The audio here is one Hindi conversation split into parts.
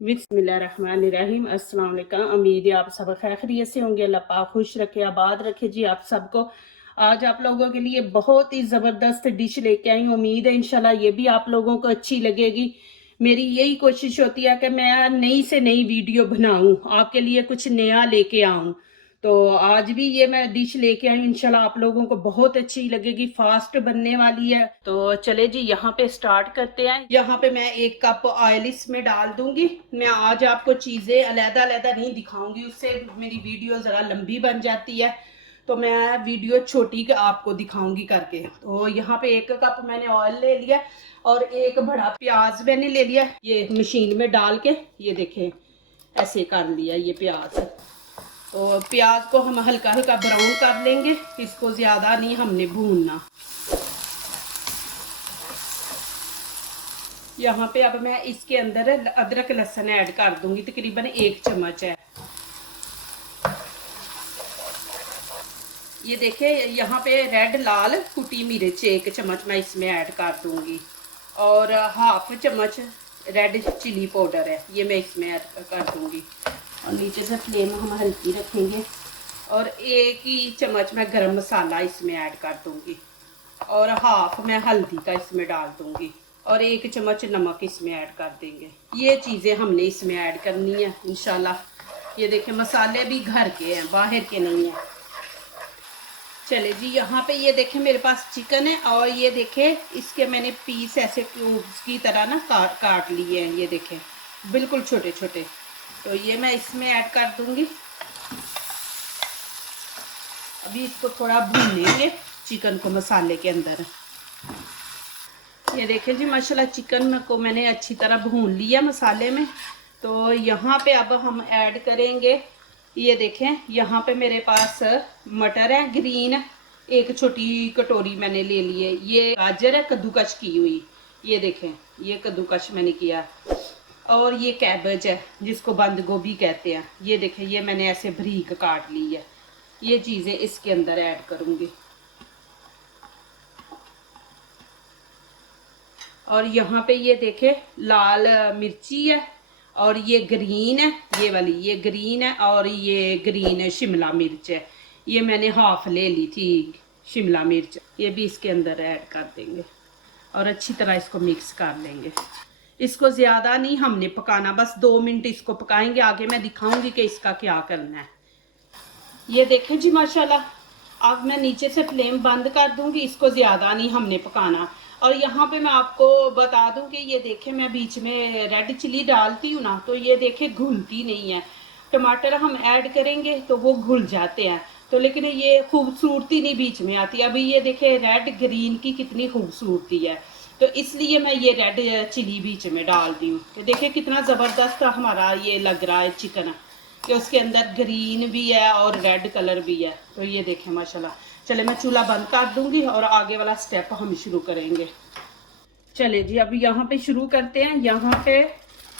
बिस्मिल्लाहिर्रहमानिर्रहीम। अस्सलाम वालेकुम। उम्मीद है आप सब खैरियत से होंगे। अल्लाह पाक खुश रखे, आबाद रखे जी आप सबको। आज आप लोगों के लिए बहुत ही ज़बरदस्त डिश लेके आई हूँ। उम्मीद है इंशाल्लाह ये भी आप लोगों को अच्छी लगेगी। मेरी यही कोशिश होती है कि मैं नई से नई वीडियो बनाऊँ, आपके लिए कुछ नया लेके आऊँ। तो आज भी ये मैं डिश लेके आई, इंशाल्लाह आप लोगों को बहुत अच्छी लगेगी, फास्ट बनने वाली है। तो चले जी यहाँ पे स्टार्ट करते हैं। यहाँ पे मैं 1 कप ऑयल इसमें डाल दूंगी। मैं आज आपको चीजें अलग अलग नहीं दिखाऊंगी, उससे मेरी वीडियो जरा लंबी बन जाती है, तो मैं वीडियो छोटी आपको दिखाऊंगी करके। तो यहाँ पे 1 कप मैंने ऑयल ले लिया और एक बड़ा प्याज मैंने ले लिया, ये मशीन में डाल के ये देखें ऐसे कर लिया ये प्याज। तो प्याज को हम हल्का हल्का ब्राउन कर लेंगे, इसको ज़्यादा नहीं हमने भूनना। यहाँ पे अब मैं इसके अंदर अदरक लहसुन ऐड कर दूंगी, तकरीबन 1 चम्मच है। ये देखे यहाँ पे रेड लाल कुटी मिर्च 1 चम्मच मैं इसमें ऐड कर दूंगी, और 1/2 चम्मच रेड चिली पाउडर है, ये मैं इसमें ऐड कर दूंगी। और नीचे से फ्लेम हम हल्की रखेंगे। और 1 ही चम्मच मैं गरम मसाला इसमें ऐड कर दूंगी, और 1/2 मैं हल्दी का इसमें डाल दूंगी, और 1 चम्मच नमक इसमें ऐड कर देंगे। ये चीज़ें हमने इसमें ऐड करनी है इंशाल्लाह। ये देखें मसाले भी घर के हैं, बाहर के नहीं हैं। चले जी यहाँ पे ये देखें मेरे पास चिकन है, और ये देखें इसके मैंने पीस ऐसे क्यूब्स की तरह ना काट लिए हैं, ये देखें बिल्कुल छोटे छोटे। तो ये मैं इसमें ऐड कर दूंगी। अभी इसको थोड़ा भूनेंगे चिकन को मसाले के अंदर। ये देखें जी माशाल्लाह चिकन को मैंने अच्छी तरह भून लिया मसाले में। तो यहाँ पे अब हम ऐड करेंगे, ये देखें यहाँ पे मेरे पास मटर है ग्रीन, 1 छोटी कटोरी मैंने ले ली है। ये गाजर है कद्दूकश की हुई, ये देखें ये कद्दूकश मैंने किया। और ये कैबेज है जिसको बंद गोभी कहते हैं, ये देखें ये मैंने ऐसे बारीक काट ली है। ये चीज़ें इसके अंदर ऐड करूँगी। और यहाँ पे ये देखें लाल मिर्ची है, और ये ग्रीन है, ये वाली ये ग्रीन है, और ये ग्रीन शिमला मिर्च है, ये मैंने 1/2 ले ली थी शिमला मिर्च, ये भी इसके अंदर ऐड कर देंगे। और अच्छी तरह इसको मिक्स कर लेंगे। इसको ज़्यादा नहीं हमने पकाना, बस 2 मिनट इसको पकाएंगे, आगे मैं दिखाऊंगी कि इसका क्या करना है। ये देखें जी माशाल्लाह, अब मैं नीचे से फ्लेम बंद कर दूंगी, इसको ज़्यादा नहीं हमने पकाना। और यहाँ पे मैं आपको बता दूं कि ये देखें मैं बीच में रेड चिली डालती हूँ ना, तो ये देखें घुलती नहीं है। टमाटर हम ऐड करेंगे तो वो घुल जाते हैं, तो लेकिन ये खूबसूरती नहीं बीच में आती। अभी ये देखें रेड ग्रीन की कितनी खूबसूरती है, तो इसलिए मैं ये रेड चिली बीच में डाल दी हूँ। तो देखिए कितना ज़बरदस्त हमारा ये लग रहा है चिकन, कि उसके अंदर ग्रीन भी है और रेड कलर भी है। तो ये देखें माशाल्लाह। चले मैं चूल्हा बंद कर दूंगी और आगे वाला स्टेप हम शुरू करेंगे। चले जी अब यहाँ पे शुरू करते हैं। यहाँ पे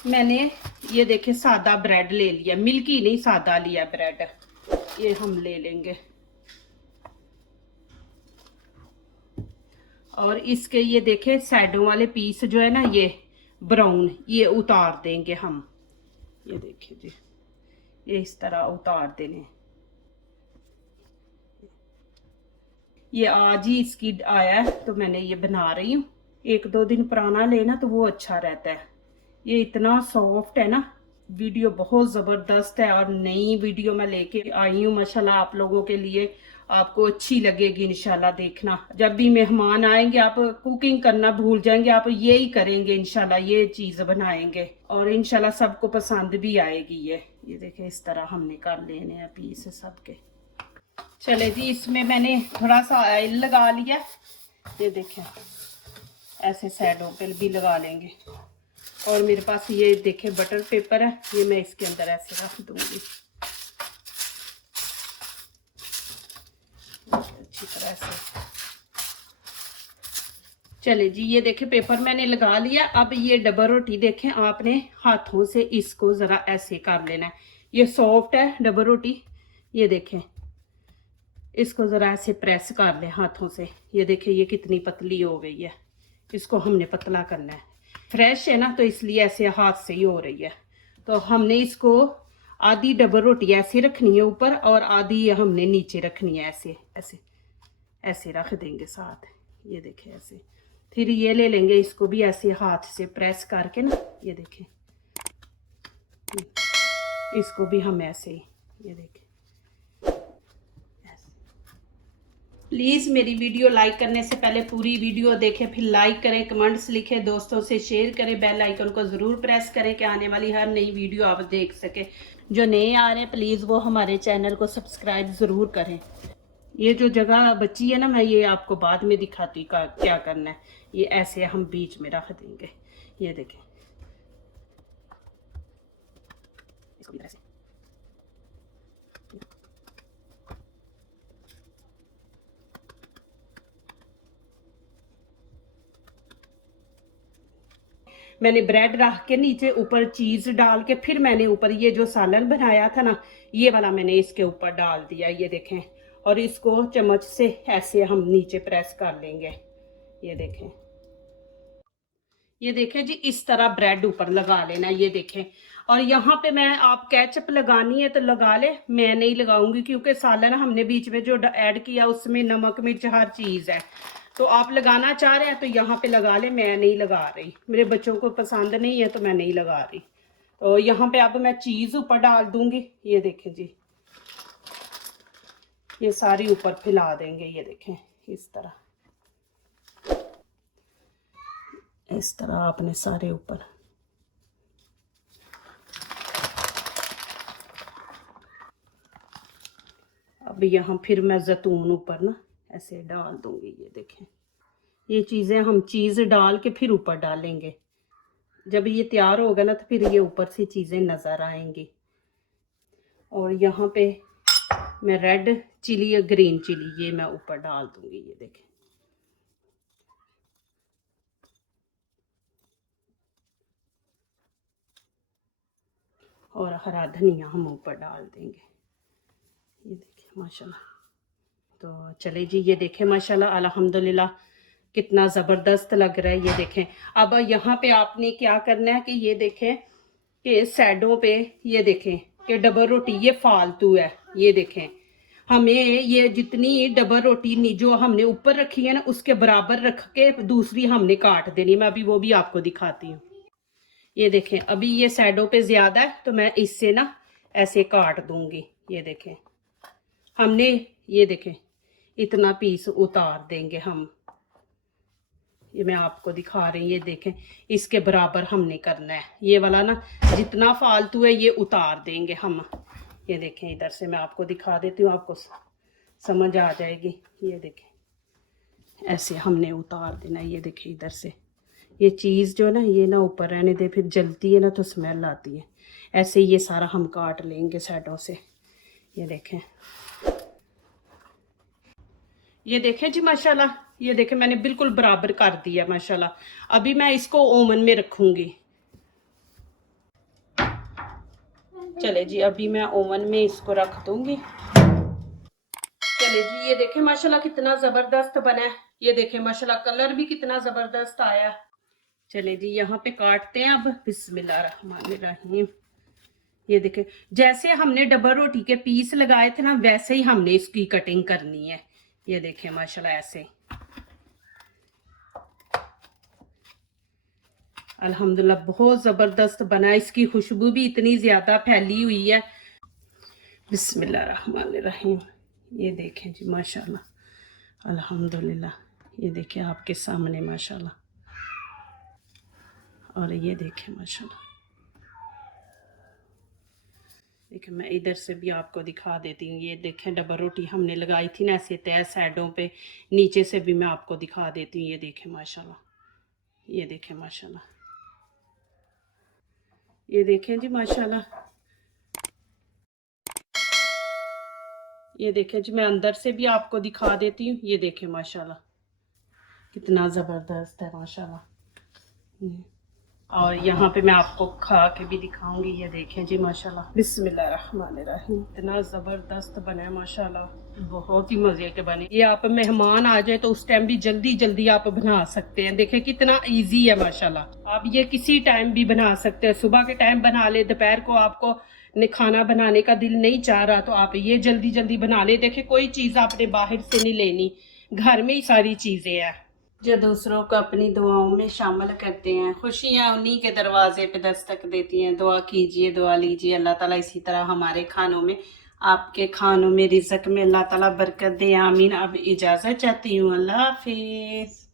मैंने ये देखें सादा ब्रेड ले लिया, मिल्की नहीं सादा लिया ब्रेड, ये हम ले लेंगे। और इसके ये देखें साइडों वाले पीस जो है ना ये ब्राउन, ये उतार देंगे हम। ये देखिए जी ये इस तरह उतार देने। ये आज ही इसकी आया है तो मैंने ये बना रही हूँ। 1-2 दिन पुराना लेना तो वो अच्छा रहता है। ये इतना सॉफ्ट है ना, वीडियो बहुत ज़बरदस्त है, और नई वीडियो मैं लेके आई हूँ माशाल्लाह आप लोगों के लिए। आपको अच्छी लगेगी इंशाल्लाह। देखना जब भी मेहमान आएंगे आप कुकिंग करना भूल जाएंगे, आप यही करेंगे इंशाल्लाह, ये चीज़ बनाएंगे और इंशाल्लाह सबको पसंद भी आएगी। ये देखिए इस तरह हमने कर लेने हैं पीस सबके। चले जी इसमें मैंने थोड़ा सा ऑयल लगा लिया, ये देखें ऐसे साइडों पे भी लगा लेंगे। और मेरे पास ये देखें बटर पेपर है, ये मैं इसके अंदर ऐसे रख दूंगी अच्छी तरह से। चले जी ये देखें पेपर मैंने लगा लिया। अब ये डबल रोटी देखें आपने हाथों से इसको ज़रा ऐसे कर लेना है। ये सॉफ्ट है डबल रोटी, ये देखें इसको ज़रा ऐसे प्रेस कर लें हाथों से। ये देखें ये कितनी पतली हो गई है, इसको हमने पतला करना है। फ्रेश है ना तो इसलिए ऐसे हाथ से ही हो रही है। तो हमने इसको आधी डबल रोटी ऐसे रखनी है ऊपर और आधी हमने नीचे रखनी है, ऐसे ऐसे ऐसे रख देंगे साथ। ये देखें ऐसे। फिर ये ले लेंगे, इसको भी ऐसे हाथ से प्रेस करके ना, ये देखें, इसको भी हम ऐसे ही, ये देखें। प्लीज़ मेरी वीडियो लाइक करने से पहले पूरी वीडियो देखें, फिर लाइक करें, कमेंट्स लिखें, दोस्तों से शेयर करें, बेल आइकन को ज़रूर प्रेस करें कि आने वाली हर नई वीडियो आप देख सकें। जो नए आ रहे हैं प्लीज़ वो हमारे चैनल को सब्सक्राइब ज़रूर करें। ये जो जगह बची है ना, मैं ये आपको बाद में दिखाती हूँ क्या करना है। ये ऐसे हम बीच में रख देंगे, ये देखें, इसको भी ऐसे। मैंने ब्रेड रख के नीचे ऊपर चीज़ डाल के फिर मैंने ऊपर ये जो सालन बनाया था ना, ये वाला मैंने इसके ऊपर डाल दिया, ये देखें। और इसको चम्मच से ऐसे हम नीचे प्रेस कर लेंगे, ये देखें। ये देखें जी, इस तरह ब्रेड ऊपर लगा लेना, ये देखें। और यहाँ पे मैं, आप केचप लगानी है तो लगा ले, मैं नहीं लगाऊंगी क्योंकि सालन हमने बीच में जो ऐड किया उसमें नमक मिर्च हर चीज़ है। तो आप लगाना चाह रहे हैं तो यहाँ पे लगा ले, मैं नहीं लगा रही, मेरे बच्चों को पसंद नहीं है तो मैं नहीं लगा रही। तो यहाँ पे अब मैं चीज़ ऊपर डाल दूंगी, ये देखें जी, ये सारी ऊपर फैला देंगे, ये देखें इस तरह, इस तरह आपने सारे ऊपर। अब यहाँ फिर मैं जैतून ऊपर ना ऐसे डाल दूंगी, ये देखें। ये चीज़ें हम चीज़ डाल के फिर ऊपर डालेंगे, जब ये तैयार होगा ना तो फिर ये ऊपर से चीज़ें नज़र आएंगी। और यहाँ पे मैं रेड चिली या ग्रीन चिली ये मैं ऊपर डाल दूंगी, ये देखें। और हरा धनिया हम ऊपर डाल देंगे, ये देखें माशाल्लाह। तो चले जी, ये देखें माशाल्लाह अल्हम्दुलिल्लाह कितना ज़बरदस्त लग रहा है, ये देखें। अब यहाँ पे आपने क्या करना है कि ये देखें कि साइडों पे ये देखें कि डबल रोटी ये फालतू है, ये देखें। हमें ये जितनी डबल रोटी जो हमने ऊपर रखी है ना उसके बराबर रख के दूसरी हमने काट देनी। मैं अभी वो भी आपको दिखाती हूँ। ये देखें, अभी ये साइडों पे ज़्यादा है तो मैं इससे ना ऐसे काट दूंगी, ये देखें। हमने ये देखें इतना पीस उतार देंगे हम, ये मैं आपको दिखा रही हूँ, ये देखें इसके बराबर हमने करना है। ये वाला ना जितना फालतू है ये उतार देंगे हम, ये देखें। इधर से मैं आपको दिखा देती हूँ, आपको समझ आ जाएगी। ये देखें ऐसे हमने उतार देना, ये देखें इधर से। ये चीज़ जो ना ये ना ऊपर रहने दे, फिर जलती है ना तो स्मेल आती है। ऐसे ये सारा हम काट लेंगे साइडों से, ये देखें। ये देखें जी माशाल्लाह, ये देखें मैंने बिल्कुल बराबर कर दिया माशाल्लाह। अभी मैं इसको ओवन में रखूंगी। चले जी, अभी मैं ओवन में इसको रख दूंगी। चले जी, ये देखें माशाल्लाह कितना ज़बरदस्त बना है, ये देखें माशाल्लाह कलर भी कितना ज़बरदस्त आया। चले जी, यहाँ पे काटते हैं अब, बिस्मिल्लाहिर्रहमानिर्रहीम। ये देखें जैसे हमने डबल रोटी के पीस लगाए थे ना वैसे ही हमने इसकी कटिंग करनी है, ये देखें माशाल्लाह ऐसे। अल्हम्दुलिल्लाह बहुत ज़बरदस्त बना, इसकी खुशबू भी इतनी ज़्यादा फैली हुई है। बिस्मिल्लाहिर्रहमानिर्रहीम। ये देखें जी माशाल्लाह अल्हम्दुलिल्लाह, ये देखें आपके सामने माशाल्लाह। और ये देखें माशाल्लाह, देखिए मैं इधर से भी आपको दिखा देती हूँ। ये देखें डबल रोटी हमने लगाई थी ना ऐसे तय साइडों पे, नीचे से भी मैं आपको दिखा देती हूँ। ये देखें माशाल्लाह, ये देखें माशाल्लाह, ये देखें जी माशाल्लाह। ये देखें जी, मैं अंदर से भी आपको दिखा देती हूँ। ये देखें माशाल्लाह कितना ज़बरदस्त है माशाल्लाह। और यहाँ पे मैं आपको खा के भी दिखाऊंगी। ये देखें जी माशाल्लाह, बिस्मिल्लाहिर्रहमानिर्रहीम, इतना ज़बरदस्त बना है माशाल्लाह, बहुत ही मज़े के बने। ये आप मेहमान आ जाए तो उस टाइम भी जल्दी जल्दी आप बना सकते हैं। देखें कितना इजी है माशाल्लाह। आप ये किसी टाइम भी बना सकते हैं, सुबह के टाइम बना ले, दोपहर को आपको खाना बनाने का दिल नहीं चाह रहा तो आप ये जल्दी जल्दी बना ले। देखें कोई चीज़ आपने बाहर से नहीं लेनी, घर में ही सारी चीज़ें हैं। जो दूसरों को अपनी दुआओं में शामिल करते हैं, खुशियाँ उन्हीं के दरवाजे पे दस्तक देती हैं। दुआ कीजिए, दुआ लीजिए, अल्लाह ताला इसी तरह हमारे खानों में, आपके खानों में, रिज़्क में अल्लाह ताला बरकत दे, आमीन। अब इजाज़त चाहती हूँ, अल्लाह हाफिज़।